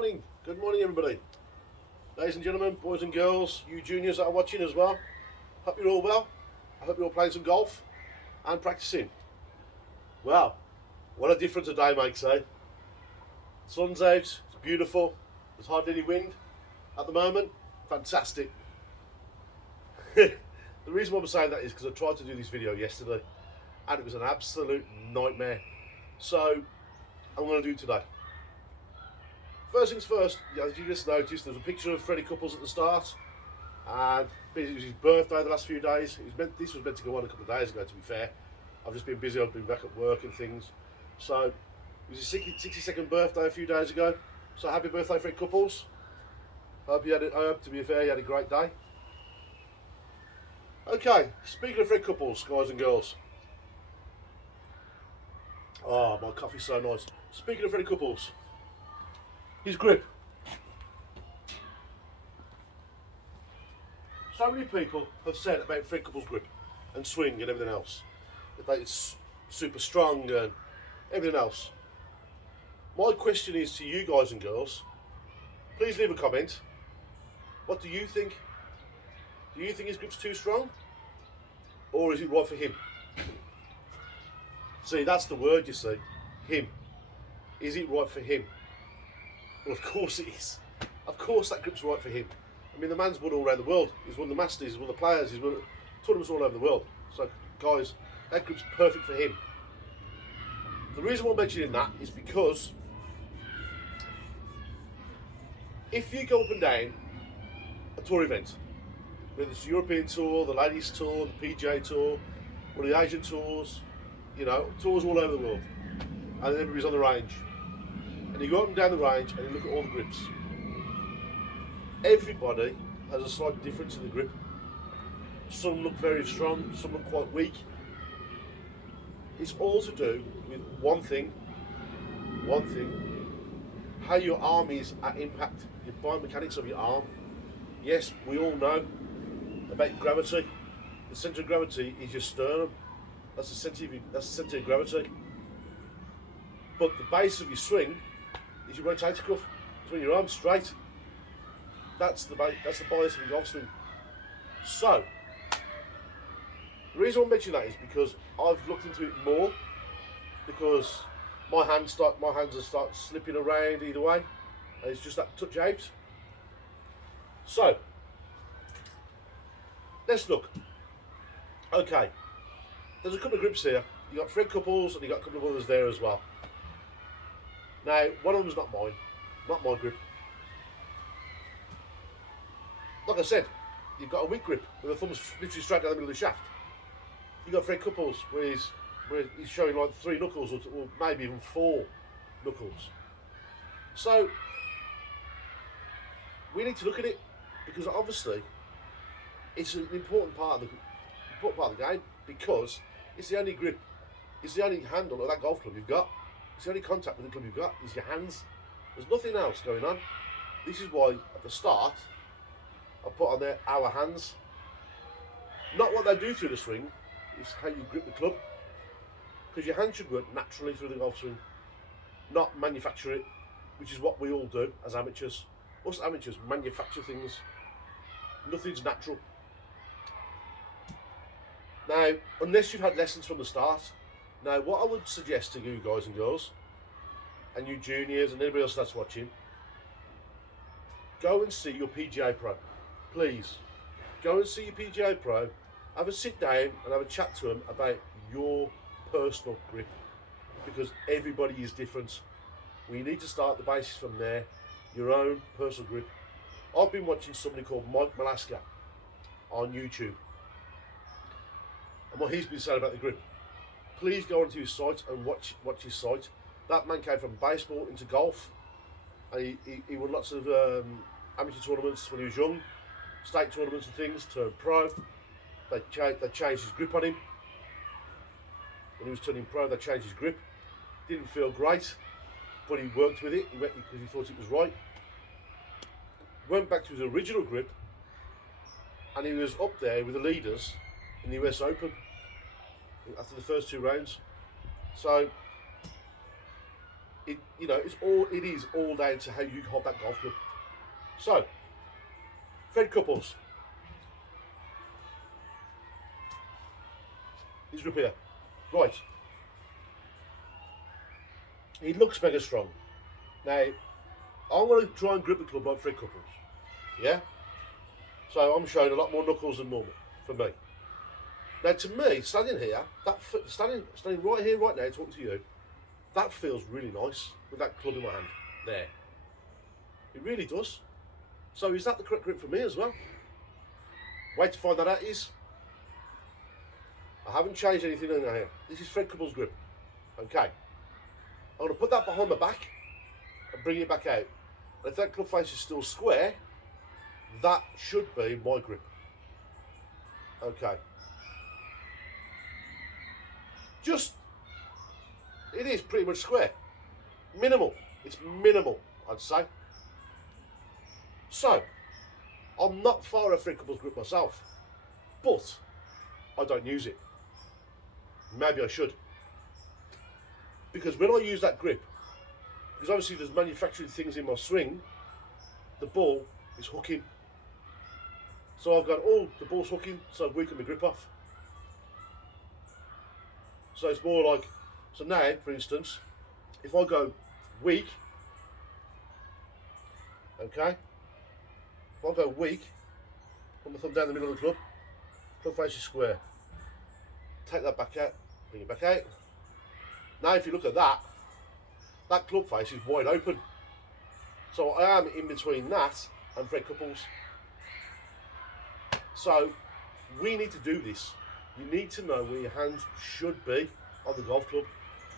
Good morning, everybody. Ladies and gentlemen, boys and girls, you juniors that are watching as well. Hope you're all well. I hope you're all playing some golf and practicing. Wow, what a difference a day makes, eh? Sun's out, it's beautiful. There's hardly any wind at the moment. Fantastic. The reason why I'm saying that is because I tried to do this video yesterday and it was an absolute nightmare. So I'm going to do it today. First things first, as you just noticed, there's a picture of Freddie Couples at the start, and it was his birthday the last few days. This was meant to go on a couple of days ago, to be fair. I've just been busy, I've been back at work and things. So it was his 62nd birthday a few days ago. So happy birthday, Freddie Couples. I hope, to be fair, you had a great day. Okay, speaking of Freddie Couples, guys and girls. Oh, my coffee's so nice. Speaking of Freddie Couples, his grip. So many people have said about Freddie Couples' grip and swing and everything else. That it's super strong and everything else. My question is to you guys and girls, please leave a comment. What do you think? Do you think his grip's too strong? Or is it right for him? See, that's the word, you see. Him. Is it right for him? Well, of course it is. Of course that grip's right for him. I mean, the man's won all around the world. He's won the Masters, he's won the Players, he's won tournaments all over the world. So, guys, that grip's perfect for him. The reason why I'm mentioning that is because if you go up and down a tour event, whether it's the European Tour, the Ladies Tour, the PGA Tour, or the Asian Tours, you know, tours all over the world, and everybody's on the range, and you go up and down the range and you look at all the grips. Everybody has a slight difference in the grip. Some look very strong, some look quite weak. It's all to do with one thing, how your arm is at impact, the biomechanics of your arm. Yes, we all know about gravity. The centre of gravity is your sternum. That's the centre of gravity. But the base of your swing is your rotator cuff. It's when your arm's straight. That's the bias of your golf swing. So, the reason I mention that is because I've looked into it more, because my hands have started slipping around either way, and it's just that touch out. So, let's look. Okay, there's a couple of grips here. You got Freddie Couples and you got a couple of others there as well. Now, one of them's not mine, not my grip. Like I said, you've got a weak grip with the thumbs literally straight down the middle of the shaft. You've got Freddie Couples where he's showing like 3 knuckles or maybe even 4 knuckles. So we need to look at it, because obviously it's an important part of the game, because it's the only grip, it's the only handle of that golf club you've got. It's the only contact with the club you've got is your hands. There's nothing else going on. This is why at the start I put on there our hands. Not what they do through the swing, it's how you grip the club. Because your hand should work naturally through the golf swing, not manufacture it, which is what we all do as amateurs. Us amateurs manufacture things. Nothing's natural. Now, unless you've had lessons from the start, now what I would suggest to you guys and girls, and you juniors and anybody else that's watching, go and see your PGA Pro. Please, go and see your PGA Pro, have a sit down and have a chat to them about your personal grip, because everybody is different. We need to start the basis from there, your own personal grip. I've been watching somebody called Mike Malaska on YouTube, and what he's been saying about the grip. Please go onto his site and watch his site. That man came from baseball into golf, and he won lots of amateur tournaments when he was young, state tournaments and things, turned pro. They changed his grip on him. When he was turning pro, they changed his grip. Didn't feel great, but he worked with it. He went because he thought it was right. Went back to his original grip, and he was up there with the leaders in the US Open after the first 2 rounds. So it is all down to how you hold that golf club. So, Fred Couples, his grip here, right. He looks mega strong. Now, I'm going to try and grip the club like Fred Couples, yeah. So I'm showing a lot more knuckles than normal for me. Now, to me, standing here, standing right here, right now, talking to you, that feels really nice with that club in my hand there. It really does. So is that the correct grip for me as well? Way to find that out is, I haven't changed anything in here. This is Fred Couples' grip. Okay. I'm going to put that behind my back and bring it back out. And if that club face is still square, that should be my grip. Okay. It is pretty much square. Minimal. It's minimal, I'd say. So, I'm not far off Fred Couples' grip myself, but I don't use it. Maybe I should. Because when I use that grip, because obviously there's manufacturing things in my swing, the ball is hooking. So I've gone, oh, the ball's hooking, so I've weakened my grip off. So it's more like, so now, for instance, if I go weak, okay, if I go weak, put my thumb down the middle of the club face is square. Take that back out, bring it back out. Now if you look at that club face is wide open. So I am in between that and Fred Couples. So we need to do this. You need to know where your hands should be on the golf club,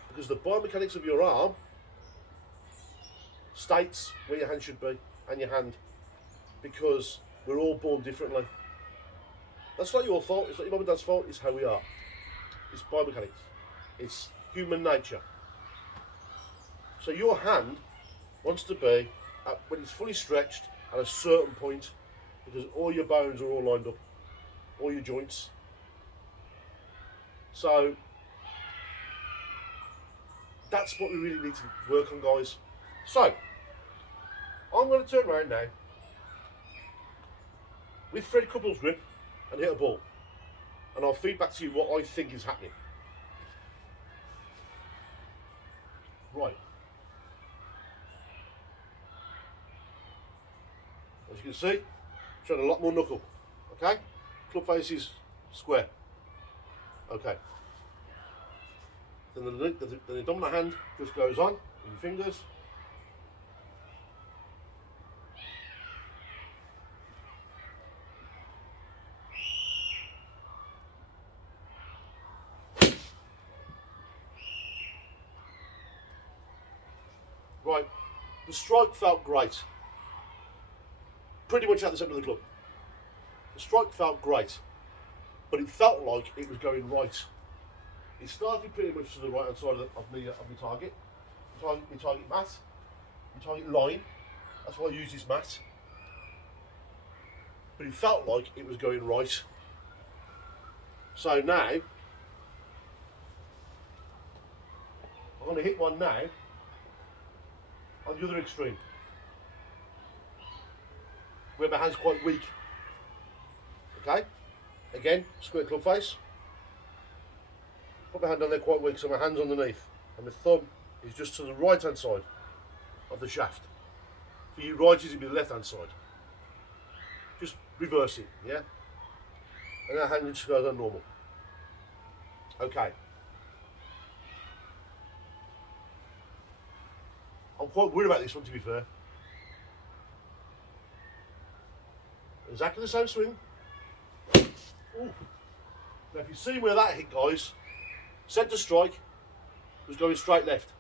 because the biomechanics of your arm states where your hand should be and your hand, because we're all born differently. That's not your fault, it's not your mum and dad's fault, it's how we are. It's biomechanics. It's human nature. So your hand wants to be, when it's fully stretched, at a certain point, because all your bones are all lined up, all your joints. So that's what we really need to work on, guys. So I'm going to turn around now with Fred Couples' grip and hit a ball, and I'll feed back to you what I think is happening. Right. As you can see, showing a lot more knuckle. Okay? Club face is square. Okay. Then the dominant hand just goes on with your fingers. Right, the strike felt great. Pretty much at the centre of the club. The strike felt great, but it felt like it was going right. It started pretty much to the right hand side of my target. My target mat, my target line. That's why I use this mat. But it felt like it was going right. So now, I'm going to hit one now on the other extreme, where my hand's quite weak. Okay, again, square club face. Put my hand on there quite weak, so my hand's underneath, and my thumb is just to the right hand side of the shaft. For you righties, it'll be the left hand side. Just reverse it, yeah? And that hand just goes on normal. Okay. I'm quite worried about this one, to be fair. Exactly the same swing. Ooh. Now if you see where that hit, guys, centre strike was going straight left.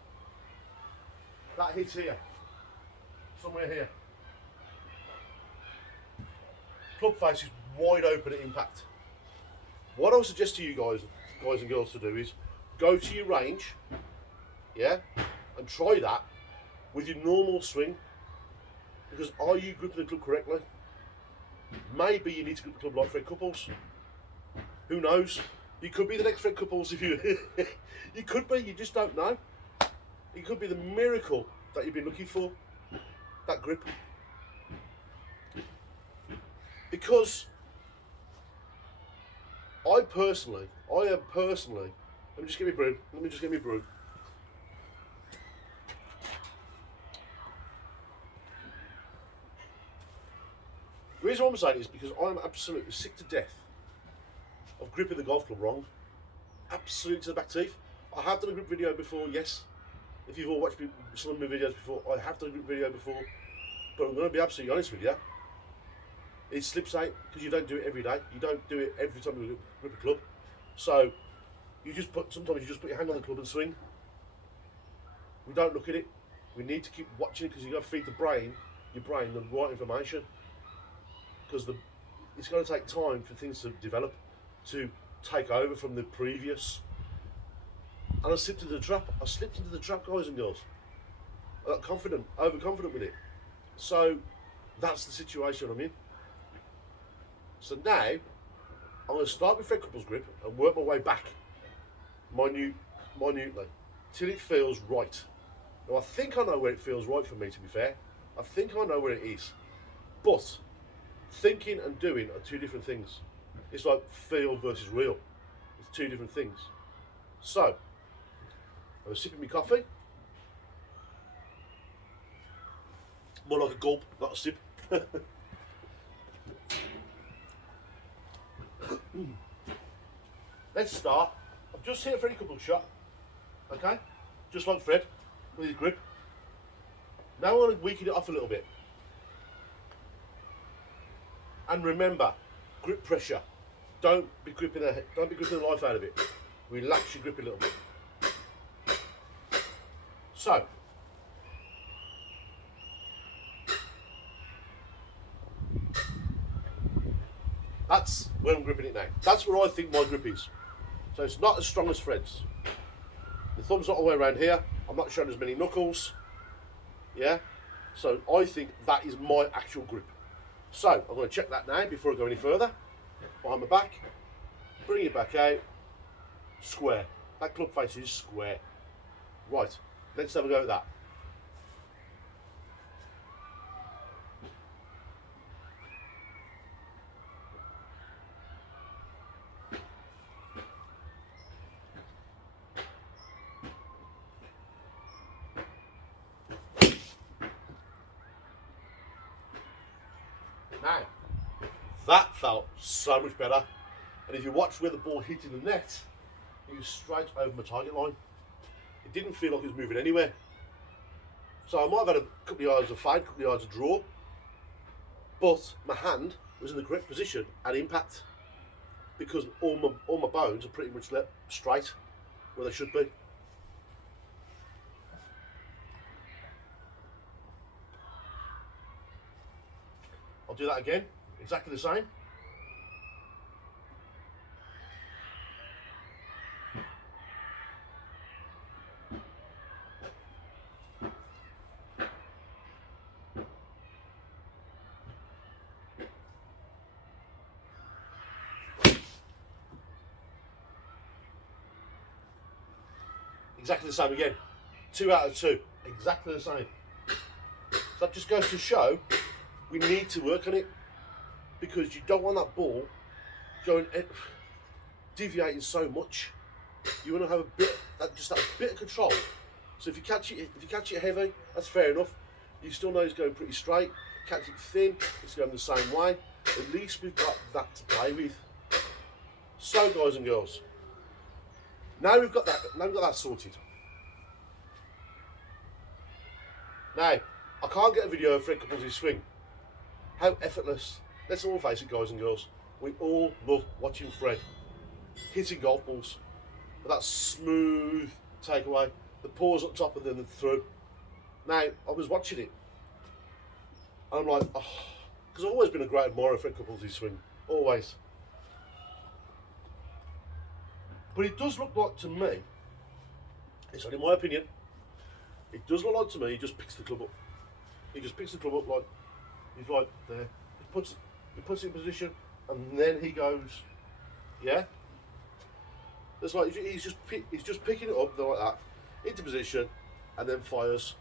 That hits here, somewhere here. Club face is wide open at impact. What I would suggest to you guys and girls to do is go to your range, yeah, and try that with your normal swing. Because are you gripping the club correctly? Maybe you need to grip the club like Fred Couples. Who knows? You could be the next Fred Couples if you... you could be, you just don't know. It could be the miracle that you've been looking for, that grip. Because I am personally, let me just get me brew. The reason why I'm saying it is because I'm absolutely sick to death of gripping the golf club wrong. Absolutely to the back teeth. I have done a grip video before, yes. If you've all watched some of my videos before, I have done a grip video before. But I'm going to be absolutely honest with you. It slips out because you don't do it every day. You don't do it every time you grip a club. So sometimes you just put your hand on the club and swing. We don't look at it. We need to keep watching it because you've got to feed your brain the right information. Because it's going to take time for things to develop, to take over from the previous. And I slipped into the trap. Guys and girls. I got overconfident with it. So that's the situation I'm in. So now I'm going to start with Fred Couples grip and work my way back, minutely, till it feels right. Now I think I know where it feels right for me. To be fair, I think I know where it is, but thinking and doing are two different things. It's like feel versus real. It's two different things. So I was sipping my coffee. More like a gulp, not a sip. Let's start. I've just hit a Freddie Couples shot. Okay? Just like Fred, with his grip. Now I want to weaken it off a little bit. And remember, grip pressure. Don't be gripping the life out of it. Relax your grip a little bit. So, that's where I'm gripping it now. That's where I think my grip is. So it's not as strong as Fred's. The thumb's not all the way around here. I'm not showing as many knuckles. Yeah? So I think that is my actual grip. So I'm going to check that now before I go any further. Behind my back. Bring it back out. Square. That club face is square. Right. Let's have a go at that. Now, that felt so much better. And if you watch where the ball hit in the net, it was straight over my target line. It didn't feel like it was moving anywhere. So I might have had a couple of yards of fade, a couple of yards of draw, but my hand was in the correct position at impact because all my bones are pretty much straight where they should be. I'll do that again, exactly the same. Exactly the same again. 2 out of 2. Exactly the same. So that just goes to show we need to work on it because you don't want that ball going deviating so much. You want to have that bit of control. So if you catch it heavy, that's fair enough. You still know it's going pretty straight. Catch it thin, it's going the same way. At least we've got that to play with. So guys and girls, now we've got that sorted. Now, I can't get a video of Fred Couples' swing. How effortless. Let's all face it, guys and girls. We all love watching Fred hitting golf balls with that smooth takeaway, the pause up top and then the through. Now, I was watching it and I'm like, oh, because I've always been a great admirer of Fred Couples' swing. Always. But it does look like to me, it's only my opinion, it does look like to me he just picks the club up. He just picks the club up like, he's right there. He puts it in position and then he goes, yeah? It's like he's just picking it up like that, into position, and then fires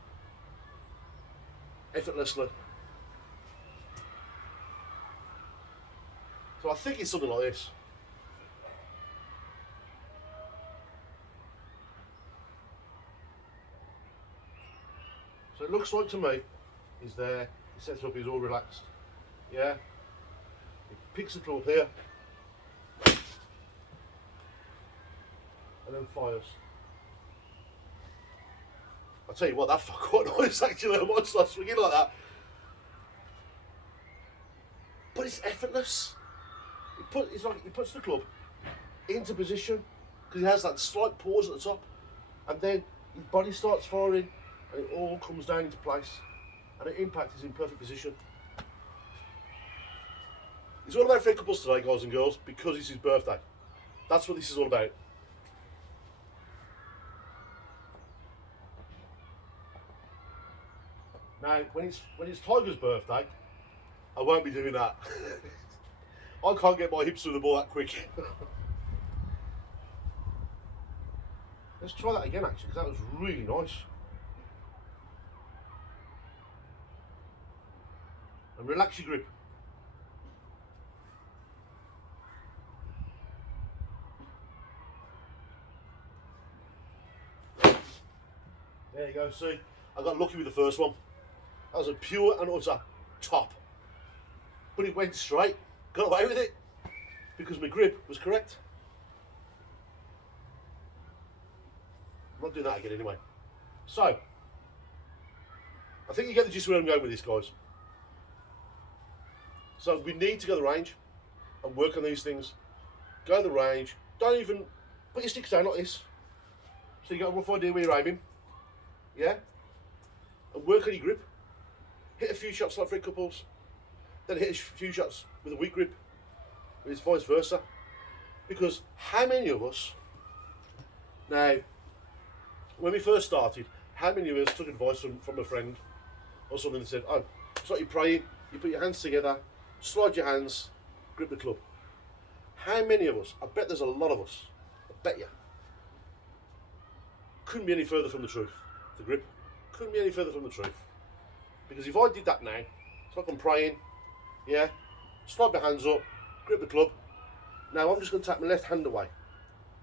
effortlessly. So I think it's something like this. So it looks like to me, he's there, he sets up, he's all relaxed. Yeah? He picks the club here, and then fires. I'll tell you what, that felt quite nice actually. I might start swinging like that. But it's effortless. He puts the club into position because he has that slight pause at the top, and then his body starts firing, and it all comes down into place, and the impact is in perfect position. It's all about Fred Couples today, guys and girls, because it's his birthday. That's what this is all about. Now, when it's Tiger's birthday, I won't be doing that. I can't get my hips through the ball that quick. Let's try that again, actually, because that was really nice. And relax your grip. There you go, see? I got lucky with the first one. That was a pure and utter top. But it went straight, got away with it, because my grip was correct. I'm not doing that again anyway. So, I think you get the gist of where I'm going with this, guys. So we need to go to the range and work on these things. Go to the range, don't even put your sticks down like this. So you got a rough idea where you're aiming. Yeah? And work on your grip. Hit a few shots like Fred Couples, then hit a few shots with a weak grip. It's vice versa. Because how many of us, now, when we first started, how many of us took advice from a friend or something that said, oh, it's like you're praying, you put your hands together, slide your hands, grip the club. How many of us, I bet there's a lot of us, I bet you, couldn't be any further from the truth. The grip couldn't be any further from the truth. Because if I did that now, it's like I'm praying, yeah, slide my hands up, grip the club. Now I'm just going to take my left hand away,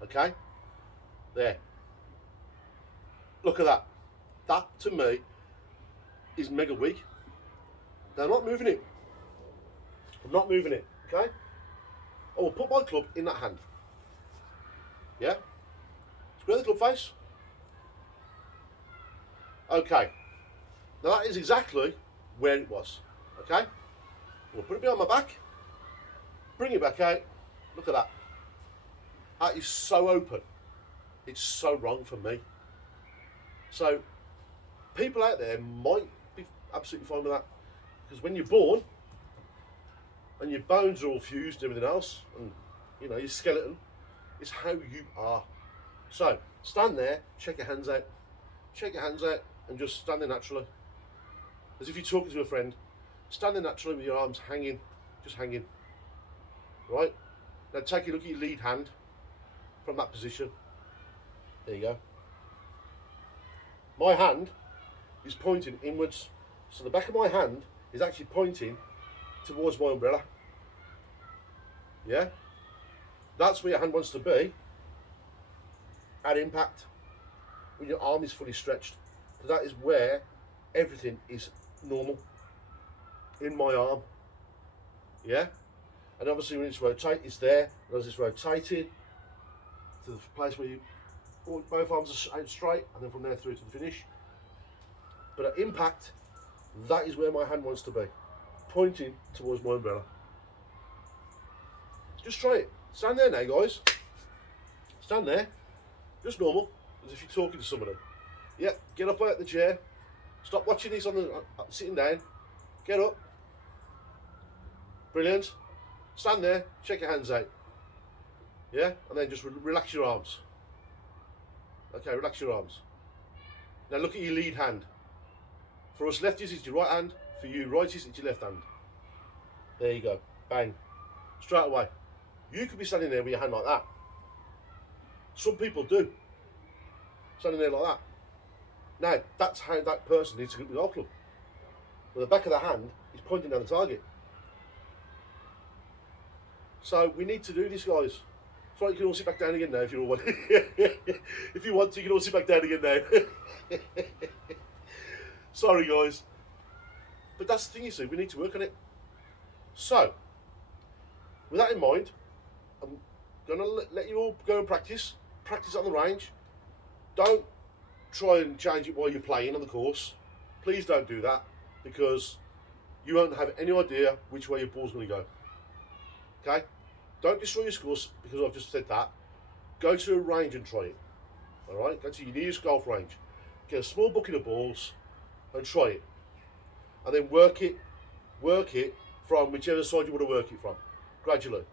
okay? There. Look at that. That, to me, is mega weak. Now I'm not moving it. I'm not moving it, okay? I will put my club in that hand. Yeah? Square the club face. Okay. Now that is exactly where it was. Okay? We'll put it behind my back. Bring it back out. Look at that. That is so open. It's so wrong for me. So, people out there might be absolutely fine with that. Because when you're born, and your bones are all fused and everything else, and you know, your skeleton, is how you are. So, stand there, check your hands out. Check your hands out, and just stand there naturally. As if you're talking to a friend. Stand there naturally with your arms hanging, just hanging. Right? Now take a look at your lead hand from that position. There you go. My hand is pointing inwards. So the back of my hand is actually pointing towards my umbrella. Yeah? That's where your hand wants to be at impact, when your arm is fully stretched. So that is where everything is normal in my arm. Yeah? And obviously when it's rotate, it's there. And as it's rotated to the place where you, both arms are out straight, and then from there through to the finish. But at impact, that is where my hand wants to be, pointing towards my umbrella. Just try it. Stand there now, guys. Stand there, just normal, as if you're talking to somebody. Yep, get up out of the chair. Stop watching this on the sitting down. Get up. Brilliant. Stand there, check your hands out. Yeah, and then just relax your arms. Okay, relax your arms. Now look at your lead hand. For us lefties, it's your right hand. For you righties, it's your left hand. There you go. Bang. Straight away. You could be standing there with your hand like that. Some people do. Standing there like that. Now, that's how that person needs to grip the golf club. With the back of the hand is pointing down the target. So we need to do this, guys. It's right, you can all sit back down again now if you all want. If you want to, you can all sit back down again now. Sorry, guys. But that's the thing, you see, we need to work on it. So, with that in mind, I'm going to let you all go and practice. Practice on the range. Don't try and change it while you're playing on the course. Please don't do that, because you won't have any idea which way your ball's going to go. Okay? Don't destroy your scores because I've just said that. Go to a range and try it. Alright? Go to your nearest golf range. Get a small bucket of balls and try it. And then work it from whichever side you want to work it from, gradually.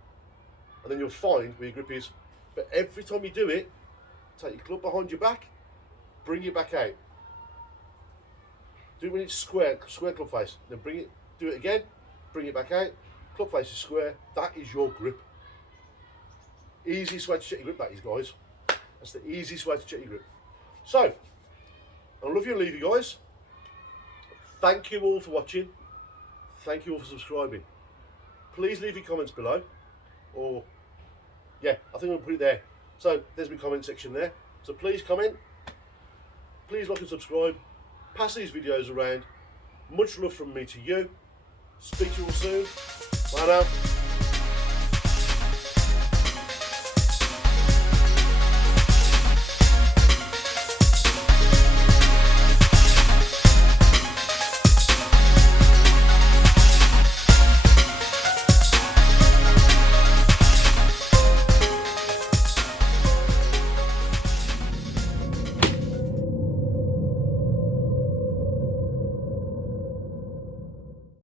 And then you'll find where your grip is. But every time you do it, take your club behind your back, bring it back out. Do it when it's square club face. Then do it again, bring it back out. Club face is square. That is your grip. Easiest way to check your grip, that is, guys. That's the easiest way to check your grip. So, I love you and leave you, guys. Thank you all for watching. Thank you all for subscribing. Please leave your comments below. Or, yeah, I think I'm going to put it there. So, there's my comment section there. So please comment. Please like and subscribe. Pass these videos around. Much love from me to you. Speak to you all soon. Bye now.